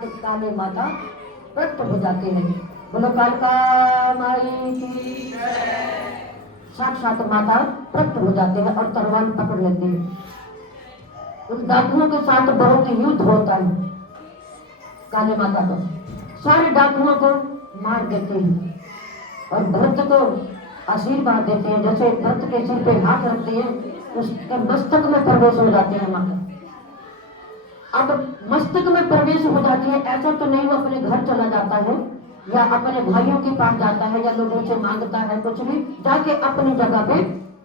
काली माता प्रकट हो जाते हैं। बोलो कालका माई की। साक्षात माता प्रकट हो जाते हैं और तलवार पकड़ लेते हैं। उन डाकुओं के साथ बहुत युद्ध होता है। काली माता को सारे डाकुओं को मार देते हैं और भरत को आशीर्वाद देते हैं। जैसे भरत के सिर पे हाथ रखते हैं उसके मस्तक में प्रवेश हो जाते हैं माता। अब मस्तक में प्रवेश हो जाती है, ऐसा तो नहीं वो अपने घर चला जाता है या अपने भाइयों के पास जाता है या लोगों से मांगता है, कुछ भी जाके अपनी जगह पे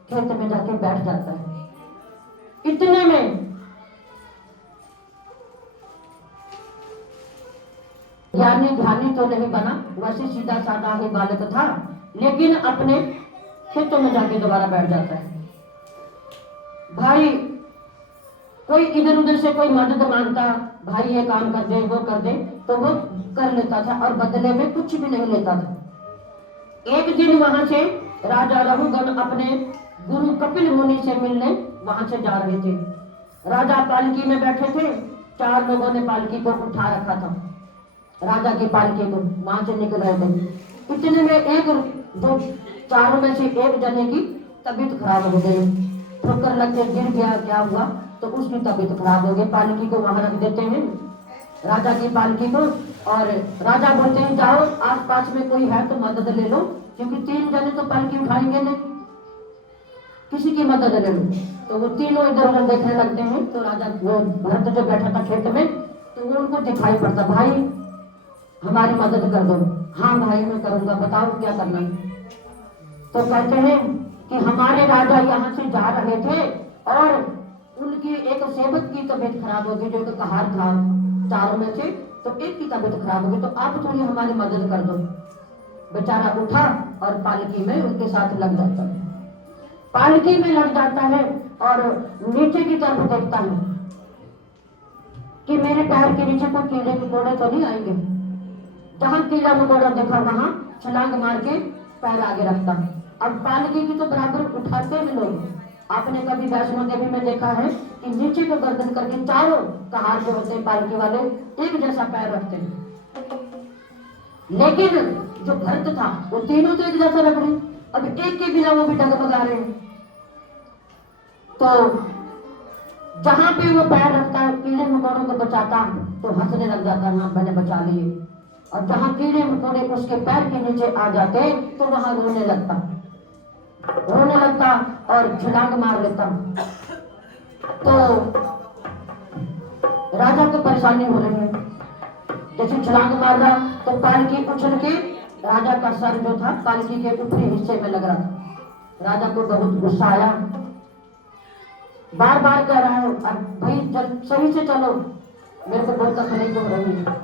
खेत में जाके बैठ जाता है। इतने में ज्ञानी ध्यानी तो नहीं बना, वैसे सीधा साधा ही बालक था, लेकिन अपने खेतों में जाके दोबारा बैठ जाता है। भाई कोई इधर उधर से कोई मदद मांगता, भाई ये काम कर दे वो कर दे, तो वो कर लेता था और बदले में कुछ भी नहीं लेता था। एक दिन वहां से राजा रघुगण अपने गुरु कपिल मुनि से मिलने वहां से जा रहे थे। राजा पालकी में बैठे थे, 4 लोगों ने पालकी को उठा रखा था। राजा की पालकी को वहां से निकल रहे थे। इतने में एक जो चारों में से एक जने की तबीयत खराब हो गई, ठोकर लग के गिर गया, क्या हुआ तो उसकी तबीयत खराब हो गई। पालकी को वहां रख देते हैं, राजा की पालकी को, और राजा बोलते हैं जाओ आसपास में कोई है तो मदद ले लो, क्योंकि 3 जने तो पालकी उठाएंगे नहीं, किसी की मदद ले लो। तो वो तीनों इधर उधर देखने लगते हैं। तो राजा वो भरत जो बैठा था खेत में, तो वो उनको दिखाई पड़ता, भाई हमारी मदद कर दो। हाँ भाई मैं करूंगा, बताओ क्या करना है। तो कहते हैं कि हमारे राजा यहाँ से जा रहे थे और उनकी एक सेवक की तबीयत खराब हो गई, जो एक कहार था 4 में से, तो एक की तबीयत खराब हो गई, तो आप थोड़ी हमारी मदद कर दो। बेचारा उठा और पालकी में उनके साथ लग जाता है। पालकी में लग जाता है और नीचे की तरफ देखता है कि मेरे पैर के नीचे कोई कीड़े मकोड़े तो नहीं आएंगे। जहां कीड़ा मकोड़ा देखा वहां छलांग मार के पैर आगे रखता। अब पालकी की तो बराबर उठाते हैं लोग। आपने कभी वैष्णो देवी में देखा है कि नीचे को गर्दन करके चारों कहार जो होते हैं पालकी वाले एक जैसा पैर रखते हैं, लेकिन जो भरत था वो तीनों तो एक जैसा रख रहे। अब एक के बिना वो भी डगमगा रहे हैं। तो जहां पे वो पैर रखता है कीड़े मकोड़ों को बचाता तो हंसने लग जाता है, हाँ मैंने बचा लिए। और जहां कीड़े मकोड़े उसके पैर के नीचे आ जाते तो वहां रोने लगता और छलांग मार लेता। तो राजा को परेशानी हो रही है, जैसे छलांग मार रहा तो पालकी उछल के राजा का सर जो था पालकी के ऊपरी हिस्से में लग रहा था। राजा को बहुत गुस्सा आया, बार बार कह रहा है भाई सही से चलो, मेरे को बहुत तकलीफ हो रही है।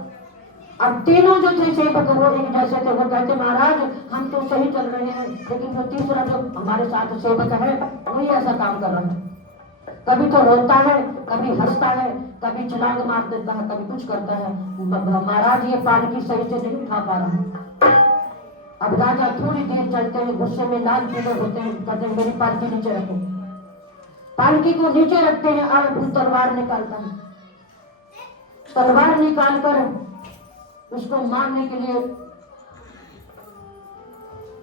अब तीनों जो थे सेवक वो एक जैसे थे, वो कहते महाराज हम तो सही चल रहे हैं, लेकिन जो तीसरा जो हमारे साथ सेवक है वही ऐसा काम कर रहा है, कभी तो रोता है, कभी हंसता है, कभी छलांग मार देता है, कभी कुछ करता है। महाराज ये पालकी सही से नहीं उठा पा रहा। अब राजा थोड़ी देर चलते हैं, गुस्से में लाल पीले होते हैं, कहते हैं मेरी पालकी नीचे रखो। पालकी को नीचे रखते हैं और तलवार निकालता है। तलवार निकालकर उसको मारने के लिए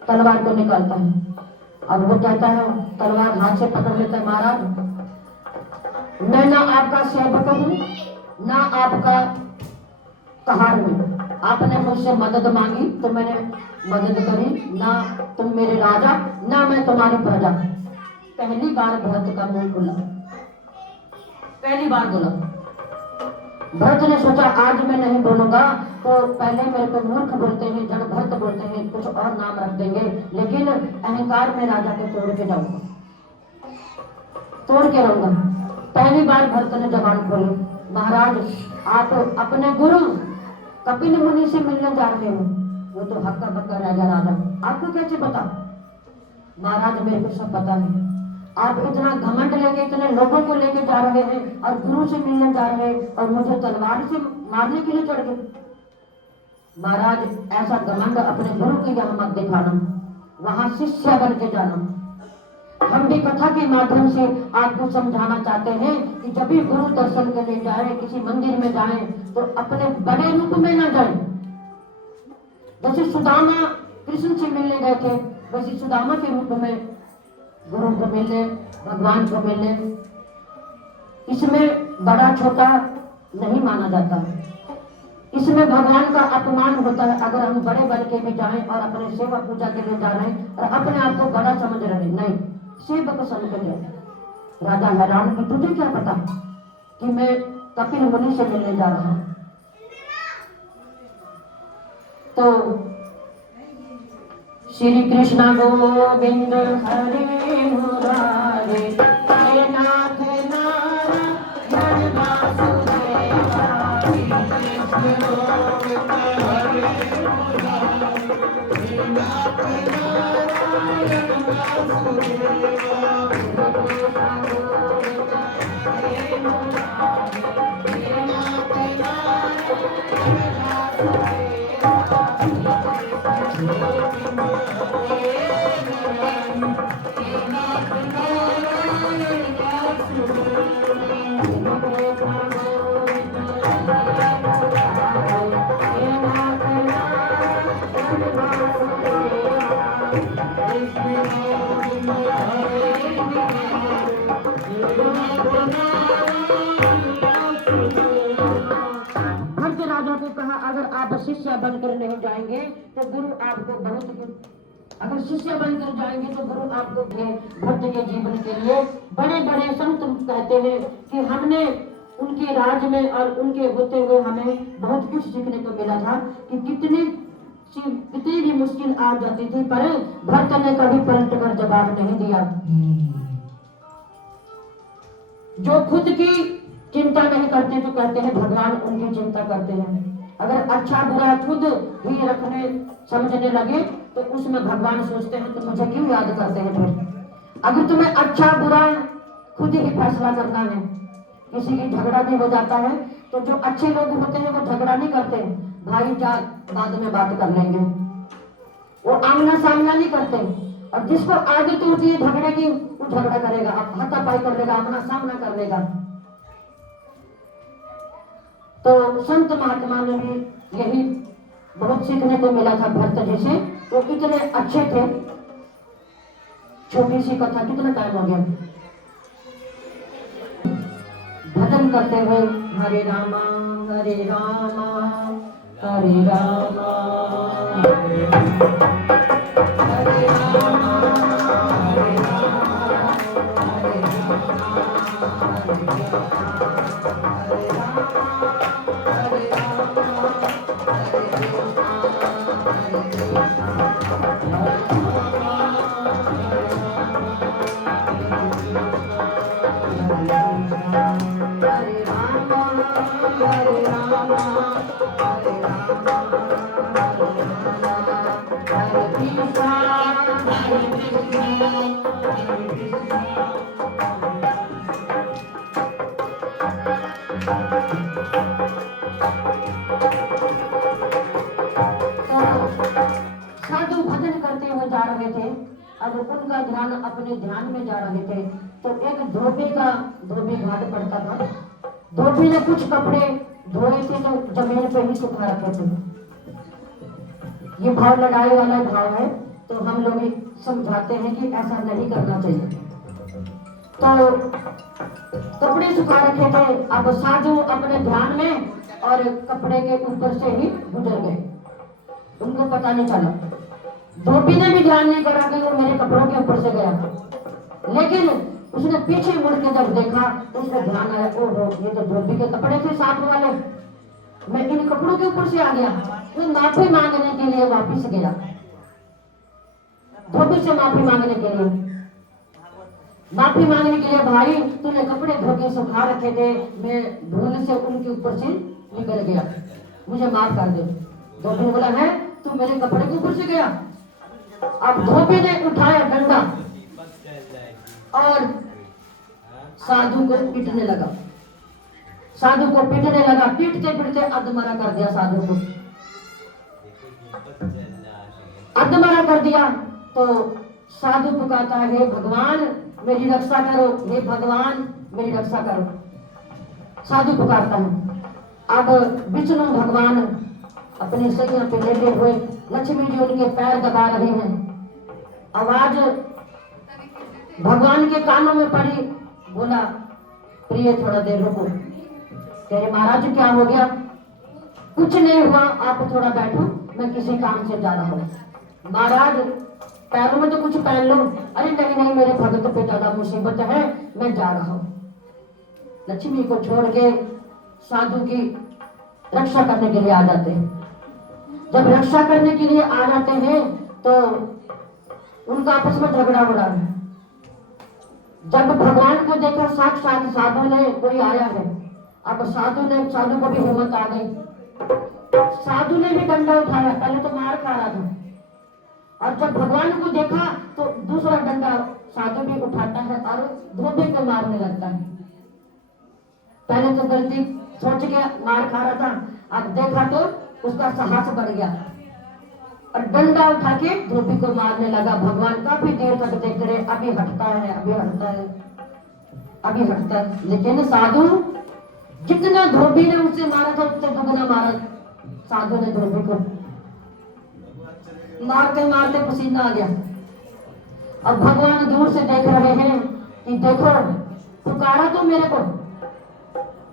तलवार को निकालता है। अब वो कहता है, तलवार हाथ से पकड़ लेता है, महाराज मैं ना आपका सेवक हूं ना आपका कहार हूं, आपने मुझसे मदद मांगी तो मैंने मदद करी, ना तुम मेरे राजा ना मैं तुम्हारी प्रजा। पहली बार भरत का मुंह खुला, पहली बार बोला। भरत ने सोचा आज मैं नहीं बोलूंगा तो पहले मेरे को मूर्ख बोलते हैं, जड़ भरत बोलते हैं, कुछ और नाम रख देंगे, लेकिन अहंकार में राजा को तोड़ के जाऊंगा, तोड़ के रहूंगा। पहली बार भरत ने जबान खोली, महाराज आप अपने गुरु कपिल मुनि से मिलने जा रहे हो, वो तो हक्का बक्का रह गया राजा, आपको कैसे पता? महाराज मेरे को सब पता है, आप इतना घमंड लेके इतने लोगों को लेके जा रहे हैं और गुरु से मिलने जा रहे हैं और मुझे तलवार से मारने के लिए चढ़ गए। महाराज ऐसा घमंड अपने गुरु के यहाँ मत दिखाना, वहां शिष्य बन के जाना। हम भी कथा के माध्यम से आपको समझाना चाहते हैं कि जब भी गुरु दर्शन करने जाए, किसी मंदिर में जाए, तो अपने बड़े रूप में ना जाए। जैसे सुदामा कृष्ण से मिलने गए थे, वैसे सुदामा के रूप में गुरु को मिलने, भगवान को मिलने। इसमें बड़ा छोटा नहीं माना जाता, इसमें भगवान का अपमान होता है अगर हम बड़े बन के भी जाएं और अपने सेवा पूजा के लिए जा रहे हैं और अपने आप को बड़ा समझ रहे हैं। नहीं, सेवक समझ रहे। राजा हैरान कि तुझे क्या पता कि मैं कपिल मुनि से मिलने जा रहा हूं। तो श्री कृष्ण गोविंद हरे मुरारे, हरे नाथ नारायण वासुदेवा, कृष्ण गोविंद हरे मुरारे, हरे नाथ नारायण वासुदेवा, कृष्ण गोविंद हरे मुरारे, हरे नाथ नारायण राजा को कहा, अगर आप शिष्य बनकर नहीं जाएंगे तो गुरु आपको बहुत, अगर शिष्य बनकर जाएंगे तो गुरु आपको भक्त के जीवन के लिए बड़े बड़े संत कहते हैं कि हमने उनके राज में और उनके होते हुए हमें बहुत कुछ सीखने को मिला था कि कितनी भी मुश्किल आ जाती थी पर भक्त ने कभी पलट कर जवाब नहीं दिया। जो खुद की चिंता नहीं करते तो कहते हैं भगवान उनकी चिंता करते हैं। अगर अच्छा बुरा खुद ही रखने समझने लगे तो उसमें भगवान सोचते हैं तो मुझे क्यों याद करते हैं। फिर अगर तुम्हें अच्छा बुरा खुद ही फैसला करना है, किसी की झगड़ा भी हो जाता है तो जो अच्छे लोग होते हैं वो झगड़ा नहीं करते, भाई जा बाद में बात कर लेंगे, वो आमना सामना नहीं करते। और जिसको आदत होती है झगड़े की वो झगड़ा करेगा, हाथापाई कर लेगा, आमना सामना कर लेगा। तो संत महात्मा ने भी यही बहुत सीखने को मिला था भक्त जी से। वो कितने अच्छे थे। छोटी सी कथा, कितना टाइम हो गया। भजन करते हुए हरे रामा हरे रामा हरे रामा हरे रामा हरे रामा हरे रामा हरे साधु भजन करते हुए जा रहे थे। अब उनका ध्यान अपने ध्यान में जा रहे थे तो एक धोबी घाट पड़ता था। धोबी ने कुछ कपड़े धोए थे तो जमीन पे ही सुखा रखे थे। ये भाव लड़ाई वाला भाव है, तो हम लोग समझाते हैं कि ऐसा नहीं करना चाहिए। तो कपड़े सुखा रखे थे, अब साधु अपने ध्यान में और कपड़े के ऊपर से ही गुजर गए, उनको पता नहीं चला। धोबी ने भी ध्यान नहीं करा कि वो मेरे कपड़ों के ऊपर से गया, लेकिन उसने पीछे मुड़ के जब देखा तो उसको ध्यान आया, ओहो ये तो धोबी के कपड़े थे साथ वाले, मैं इन कपड़ों के ऊपर से आ गया। वो माफी मांगने के लिए वापिस गया, धोबी से माफी मांगने के लिए। माफी मांगने के लिए, भाई तूने कपड़े धो के सुखा रखे थे, मैं भूल से उनके ऊपर से निकल गया, मुझे माफ कर दे। धोबी बोला है तू मेरे कपड़े के ऊपर से गया। अब धोबी ने उठाया डंडा और साधु को पीटने लगा। साधु को पीटने लगा, पीटते पीटते अधमरा कर दिया साधु को। अधमरा कर दिया तो साधु पुकारता है, हे भगवान मेरी रक्षा करो, हे भगवान मेरी रक्षा करो। साधु पुकारता है। अब विष्णु भगवान अपने सैया पे लेटे हुए, लक्ष्मी जी उनके पैर दबा रहे हैं। आवाज भगवान के कानों में पड़ी। बोला, प्रिय थोड़ा देर रुको। कह रहे महाराज क्या हो गया? कुछ नहीं हुआ, आप थोड़ा बैठो, मैं किसी काम से जा रहा हूँ। महाराज पैरों में तो कुछ पहन लो। अरे नहीं नहीं, मेरे भगत पे ज्यादा मुसीबत है, मैं जा रहा हूँ। लक्ष्मी को छोड़ के साधु की रक्षा करने के लिए आ जाते हैं। जब रक्षा करने के लिए आ जाते हैं तो उनका आपस में झगड़ा हो रहा है। जब भगवान को देखा साक्षात साधु ने, कोई आया है। अब साधु को भी हिम्मत आ गई। साधु ने भी डंडा उठाया। पहले तो मार खा रहा था, और जब भगवान को देखा तो दूसरा डंडा साधु भी उठाता है और धोबी को मारने लगता है। पहले तो गलती सोच के मार खा रहा था, अब देखा तो उसका साहस बढ़ गया और डंडा उठा के धोबी को मारने लगा। भगवान काफी देर तक देखते रहे, अभी हटता है, अभी हटता है, अभी हटता है। लेकिन साधु, जितना धोबी ने उसे मारा था उससे दुगना मारा साधु ने धोबी को। मारते मारते पसीना आ गया। अब भगवान दूर से देख रहे हैं कि देखो, पुकारा तो मेरे को,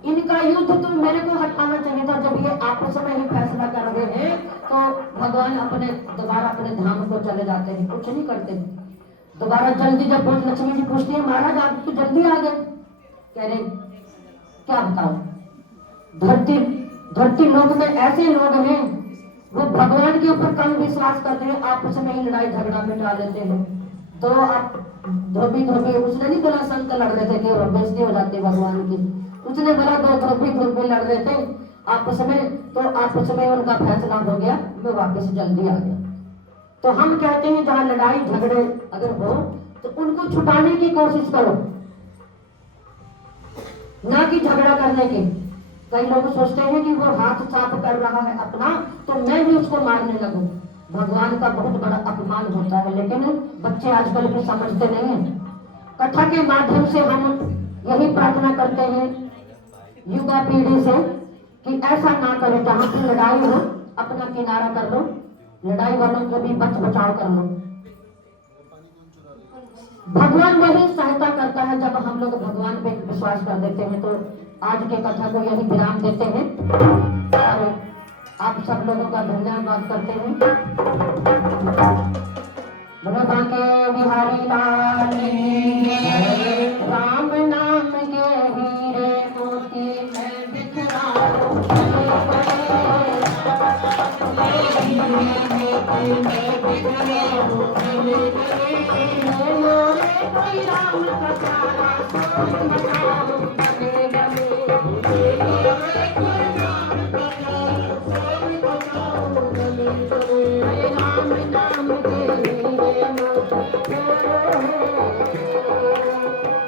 इनका युद्ध तो मेरे को हटाना चाहिए था। जब ये आपस में ही फैसला कर रहे हैं तो भगवान दोबारा अपने धाम को चले जाते हैं, कुछ नहीं करते। दोबारा जल्दी जब लक्ष्मी जी पूछती है, महाराज आप तो जल्दी आ गए। कह रहे क्या बताओ, धरती लोग में ऐसे लोग हैं, वो भगवान के ऊपर कम विश्वास करते हैं, आपस में ही लड़ाई झगड़ा मिटा लेते हैं। तो आप धोबी उसने नहीं बोला संत लड़ रहे थे कि बेइज्जती हो जाती है भगवान की। उसने बोला दो धोबी लड़ रहे थे आपस में, तो आपस में उनका फैसला हो गया, मैं वापस जल्दी आ गया। तो हम कहते हैं जहां लड़ाई झगड़े अगर हो तो उनको छुपाने की कोशिश करो, ना कि झगड़ा करने की। कई लोग सोचते हैं कि वो हाथ साफ कर रहा है अपना, तो मैं भी उसको मारने लगूं। भगवान का बहुत बड़ा अपमान होता है, लेकिन बच्चे आजकल के समझते नहीं हैं। कथा के माध्यम से हम यही प्रार्थना करते हैं युवा पीढ़ी से कि ऐसा ना करो, जहां की लड़ाई हो अपना किनारा कर लो, लड़ाई वालों को भी बचाव कर लो। भगवान वही सहायता करता है जब हम लोग भगवान पे विश्वास कर देते हैं। तो आज के कथा को यही विराम देते हैं और आप सब लोगों का धन्यवाद करते हैं। भगवान के बिहारी लाल राम नाम के हीरे मोती में बिखराओ, कोई राम का प्यारा सोन बताओ गले गले, राम नाम के हीरे मोती,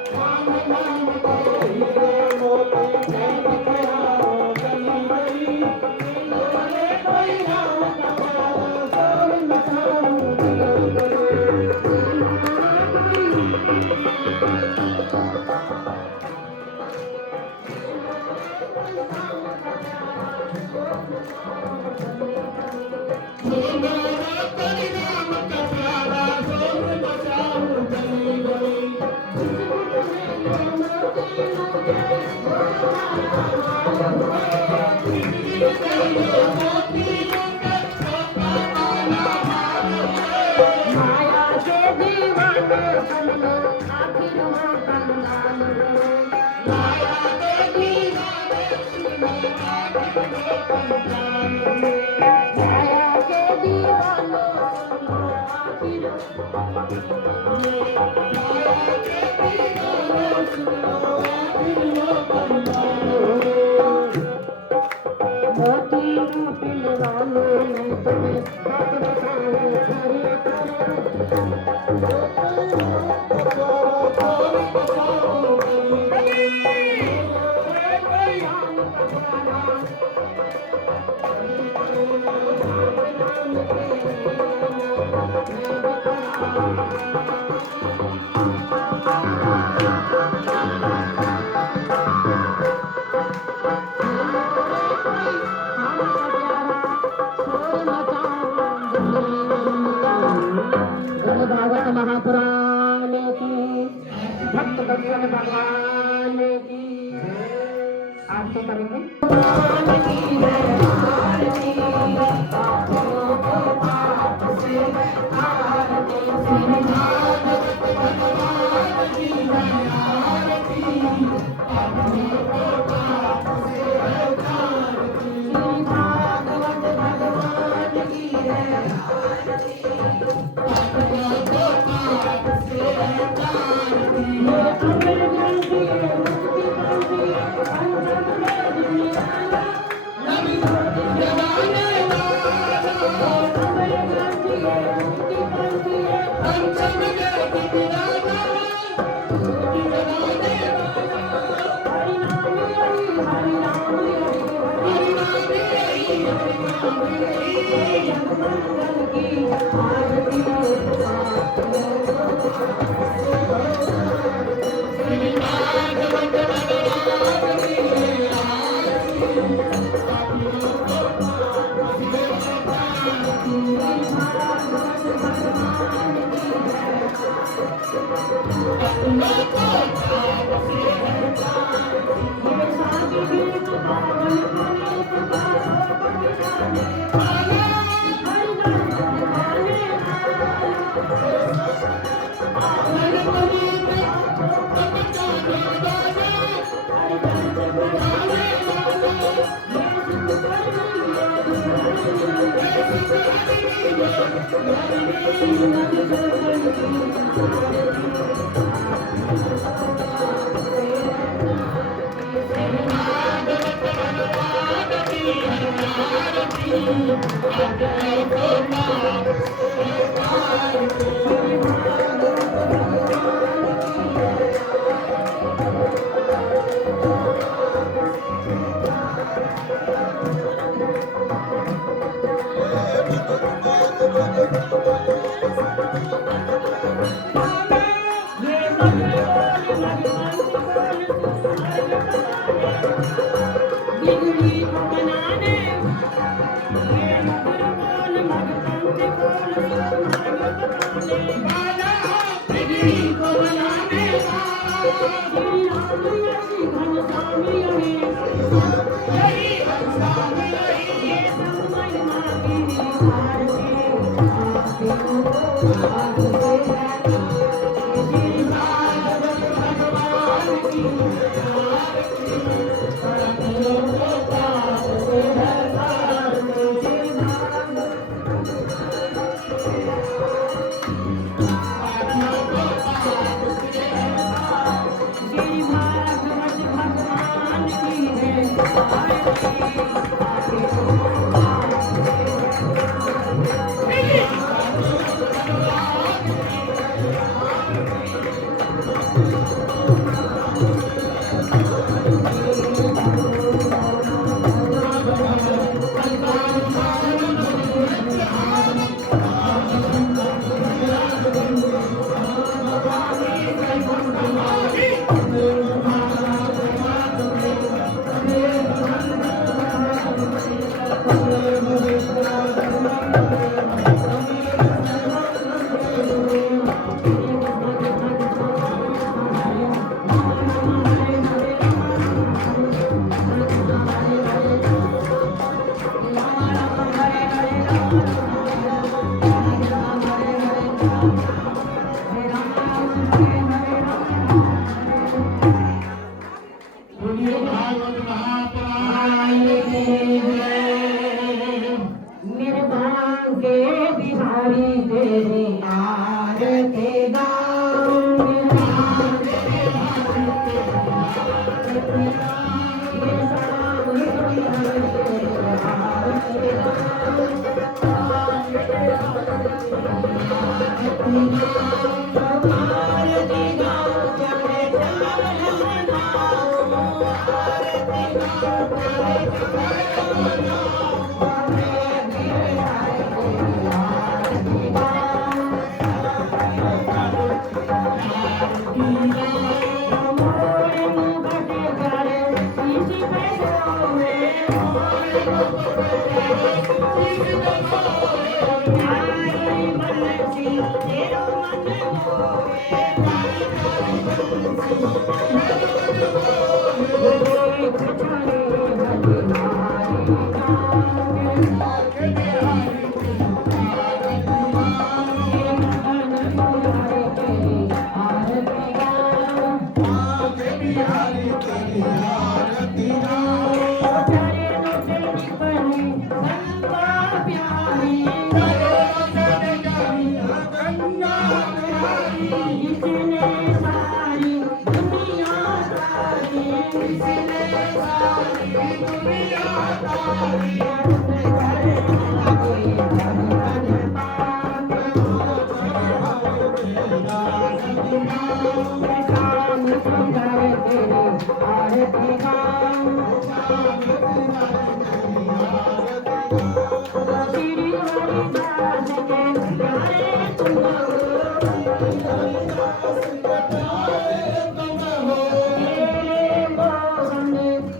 राम नाम के हीरे मोती में बिखराओ गली गली, कोई राम का प्यारा सोन बताओ गले गले। माया के दीवाने सुन लो आखिर वो कंगाल रो, माया के दीवाने सुन लो आखिर वो कंगाल रो, माया के दीवाने सुन लो आखिर, माया के दीवाने सुन लो आखिर वो कंगाल रो। मोती रूप निराले मैं तुम्हें बात बताऊं खरी तरह भागवत महापुराण की, भक्त दर्शन भगवान की आरती करेंगे। भगवान की है आरती, पापों को पाप से आरती, श्री भागवत भगवान की है आरती, पापों को पाप से आरती, श्री भागवत भगवान की है आरती, पापों को पाप से आरती। ये अमर ग्रंथि है, मुक्ति ग्रंथि है, पंचम वेद निराला, नवि ज्योति जगाने वाला। ये अमर ग्रंथि है, मुक्ति ग्रंथि है, पंचम वेद निराला, ज्योति जगाने वाला। हरि नाम यही, हरि नाम यही, हरि नाम यही, हरि नाम यही, जग मंगल की आरती। श्री भागवत भगवान की है आरती, ये साधु गीत पावन पुनीत गाओ बजाने वाला, हरि नाम गाने वाला। पावन पुनीत गाओ बजाने वाला, हरि नाम गाने वाला। ये सुख करनी है दुर्गति, ये सुख करनी है बिगड़ी को बनाने, ये मगर बोल मगपंथ बोल सुमार्ग बताने वाला, बिगड़ी को बनाने वाला। श्री राम यही घनश्याम यही, यही घनश्याम यही, ये सब महिमा की आरती, आरती को आरती है। श्री भागवत भगवान की आरती, पापों को पाप से हटाते, श्री भागवत पापों को पाप से हटाते, श्री भागवत भगवान की है आरती, पापों को पाप से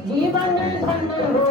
जीवन धन हो